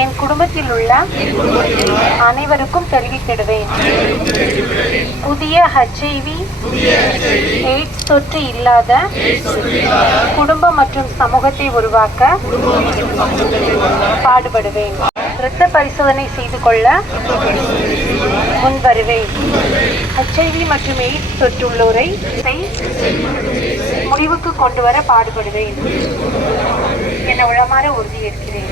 என் குடும்பத்தில் உள்ள அனைவருக்கும் தெரிவித்திடுவேன். புதிய HIV எய்ட்ஸ் தொற்று இல்லாத குடும்பம் மற்றும் சமூகத்தை உருவாக்க பாடுபடுவேன். இரத்த பரிசோதனை செய்து கொள்ள முன்வருவேன். HIV மற்றும் எய்ட்ஸ் தொற்றுள்ளோரை முடிவுக்கு கொண்டு வர பாடுபடுவேன் என உளமாற உறுதியேற்கிறேன்.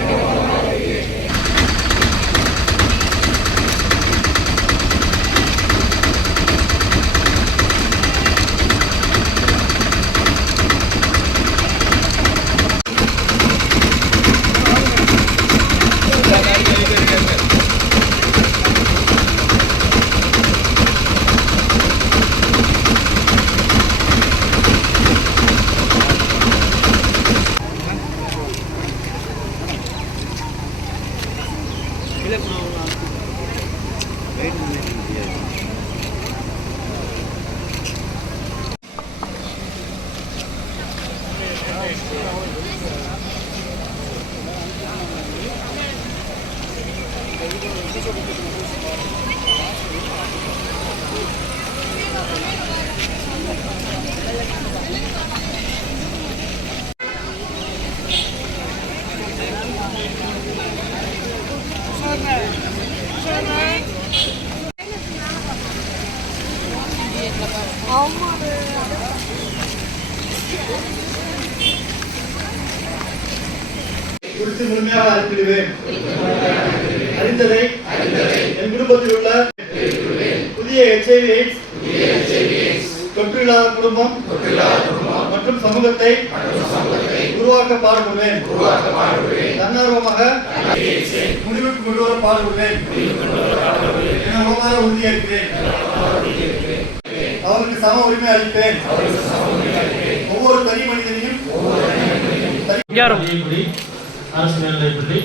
குறித்து முழுமையாக அறிந்திடுவேன். அறிந்ததை என் குடும்பத்தில் உள்ள புதிய HIV எய்ட்ஸ் தொற்று இல்லாத குடும்பம் மற்றும் சமூகத்தை உருவாக்க பாடுபடுவேன். தன்னார்வமாக முடிவுக்கு கொண்டு வர பாடுபடுவேன் என உளமாற உறுதியேற்கிறேன். அவருக்கு சம உரிமை அளிப்பேன். ஒவ்வொரு தனி மனிதனையும் அரசு மேல்நிலைப்பள்ளி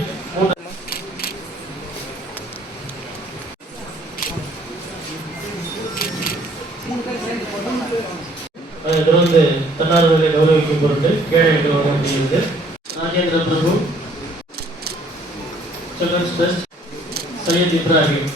அதை தொடர்ந்து தன்னார்வலை கௌரவிக்கும் பொருட்டு கேடயங்கள் வழங்கப்படுகிறது. ராஜேந்திர பிரபு, சில்ட்ரன்ஸ் ட்ரஸ்ட், சையத் இப்ராஹிம்.